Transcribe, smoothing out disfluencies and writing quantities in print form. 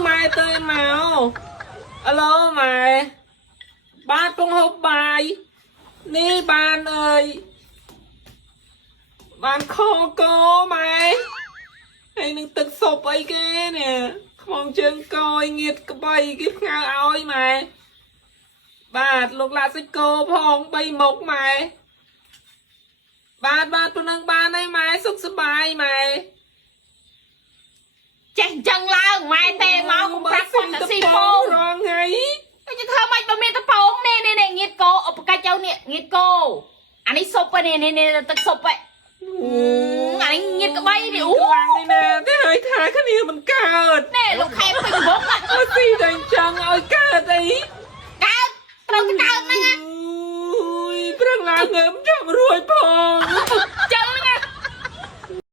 mày tới màu alo mày ba trong hộp bài ní bạn ơi bạn kho cô mày hay nângទឹកសពអីគេនេះខ្មងជើងកយងៀតក្បីគេផ្ងើឲ្យម៉ែបាទលោកឡាសិចគោផង3មុខម៉ែបាទបាទប៉ុណ្ណឹងបានហើយម៉ែសុខសប្បាយម៉ែចេះចឹងឡើងម៉ែទេមកកុំប្រាប់គាត់តែស៊ីពងរងថ្ងៃតែจะធ្វើម៉េចបើមានតពងនេះងៀតគោឧបកាច់jouនេះងៀតគោអានេះសុបនេះទឹកសុបហ៎អានេះងៀតក្បីនេះអូខ្លាំងនេះណាទេហើយថាគ្នាមិនកើតណែលោកខែពេញវងអត់ស៊ីតែចង់ឲ្យកើតអីកើតត្រូវកើតហ្នឹងអូយប្រឹងឡើងងើបចាំរួយផង